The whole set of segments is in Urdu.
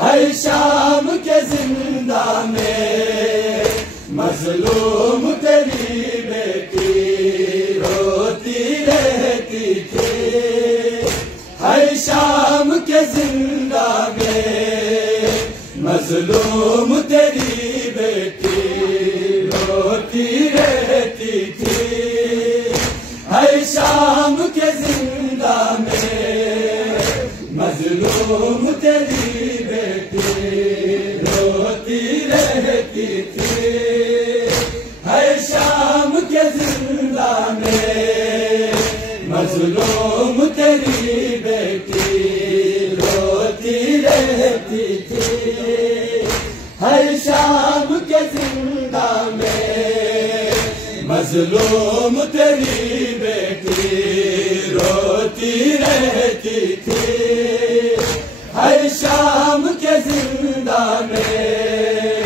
ہر شام کے زندہ میں مظلوم تیری بیٹی روتی رہتی تھی. ہر شام کے زندہ میں مظلوم تیری بیٹی روتی رہتی تھی. ہر شام کے زندہ میں مظلوم تیری بیٹی روتی رہتی تھی. ہر شام کے زندہ میں مظلوم تیری بیٹی روتی رہتی تھی. ہر شام کے زندہ میں مظلوم تیری بیٹی روتی رہتی تھی. ہر شام کے زندہ میں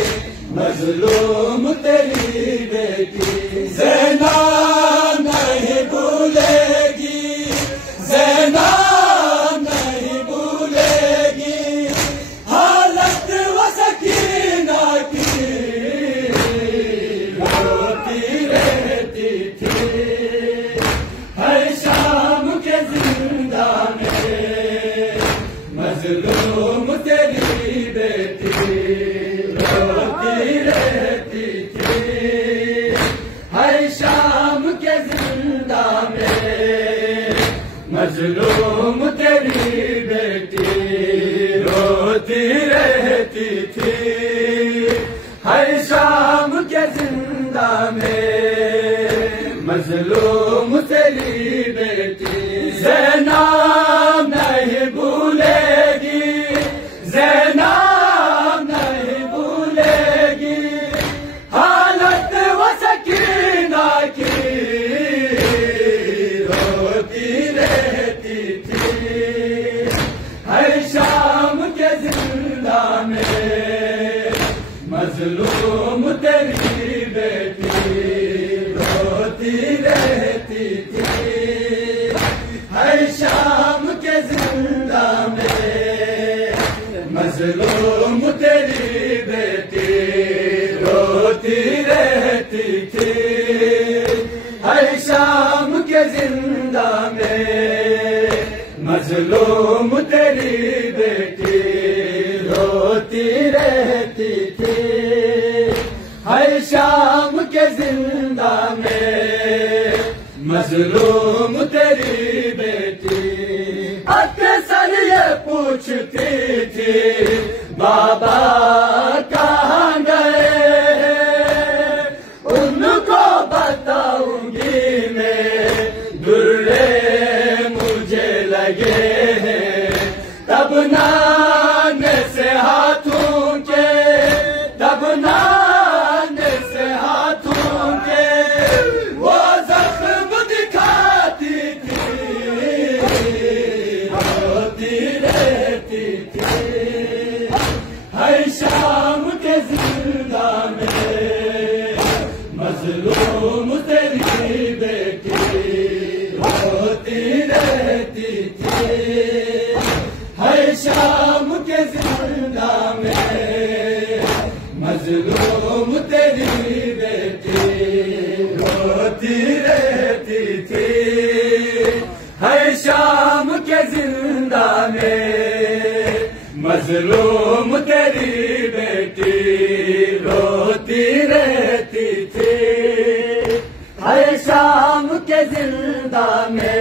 مظلوم تیری بیٹی. زینب نہیں بھولے گی، زینب نہیں بھولے گی حالت و سکینہ کی روتی رہتی تھی. ہر شام کے زندہ میں مظلوم تیری بیٹی روتی رہتی تھی. ہر شام کے زندہ میں مظلوم تیری بیٹی روتی رہتی تھی. ہر شام کے زندہ میں مظلوم تیری بیٹی. زینب نہیں بھولے گی، زینب نہیں بھولے گی حالت و سکینہ کی روتی رہتی تھی. ہر شام کے زندہ میں مظلوم تیری بیٹی روتی رہتی تھی. ہر شام کے زندہ میں مظلوم تیری بیٹی روتی رہتی تھی. ہر شام کے زندہ میں مظلوم تیری بیٹی روتی رہتی تھی. ہر شام کے زندہ میں مظلوم تیری بیٹی. اکثر یہ پوچھتی تھی بابا کہاں گئے، ان کو بتاؤں گی میں درے مجھے لگے ہیں. تب نانے سے ہاتھوں کے، تب نانے سے ہاتھوں کے وہ زخم دکھاتی تھی روتی رہتی تھی. ہر شام کے زندہ میں مظلوم تیری بیٹی روتی رہتی تھی. ہر شام کے زندہ میں مظلوم تیری بیٹی روتی رہتی تھی. ہر شام کے زندہ میں مظلوم تیری بیٹی روتی رہتی تھی. ہر شام کے زندہ میں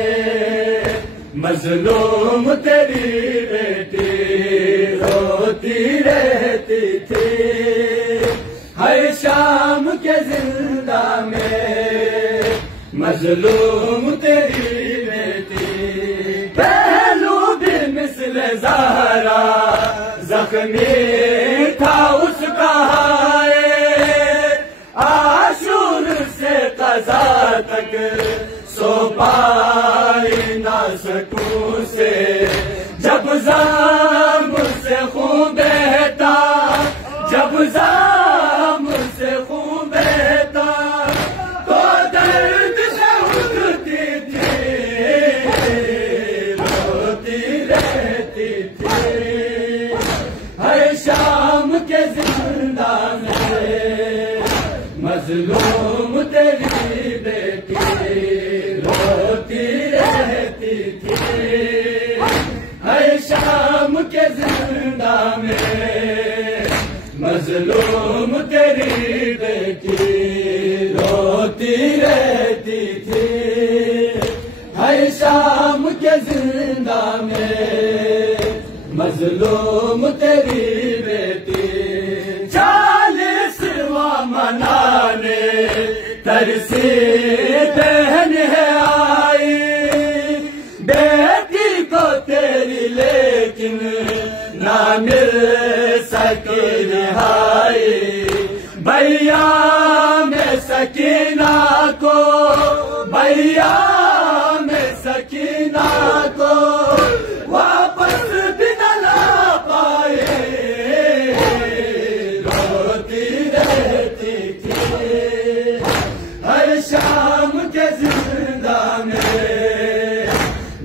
مظلوم تیری بیٹی روتی رہتی تھی. ہر شام کے زندہ میں مظلوم تیری بیٹی. پہلو بھی مثل زہرا زخمی تھا اس کا عاشور سے قضا تک سو پائی نہ سکوں سے. جب زام سے خون بہتا، جب زام سے خون بہتا تو درد سے اٹھتی تھی روتی رہتی تھی. مظلوم تیری بیٹی روتی رہتی تھی ہر شام کے زندہ میں مظلوم تیری بیٹی 40واں منانے ترسی بہن ہے آئی بیٹی کو تیری لیکن نہ مل سکی رہائی بھیا میں سکینہ کو بھیا میں سکینہ کو واپس بھی نہ لا پائے روتی رہتی تھی ہر شام کے زندہ میں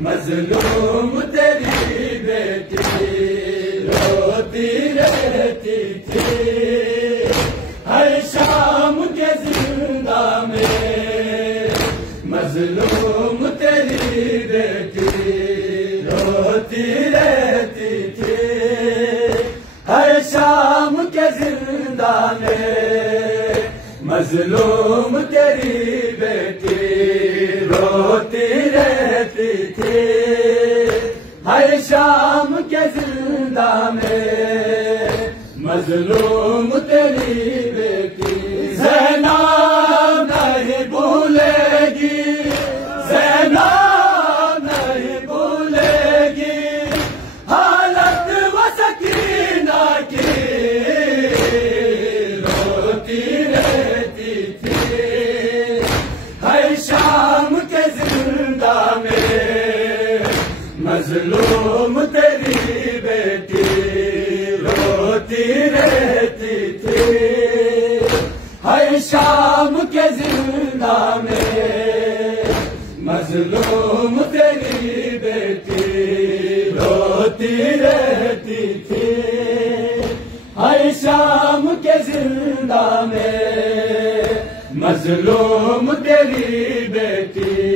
مظلوم تیری بیٹی روتی رہتی تھی ہر شام کے زندہ میں مظلوم تیری بیٹی روتی رہتی تھی ہر شام کے زندہ میں مظلوم تیری بیٹی روتی رہتی تھی ہر شام کے زندہ میں مظلوم تیری بیٹی زینب نہیں بھولے گی زینب نہیں بھولے گی حالت و سکینہ کی روتی رہتی تھی ہر شام کے زندہ میں مظلوم تیری بیٹی روتی رہتی تھی ہر شام کے زندہ میں مظلوم تیری بیٹی روتی رہتی تھی ہر شام کے زندہ میں مظلوم تیری بیٹی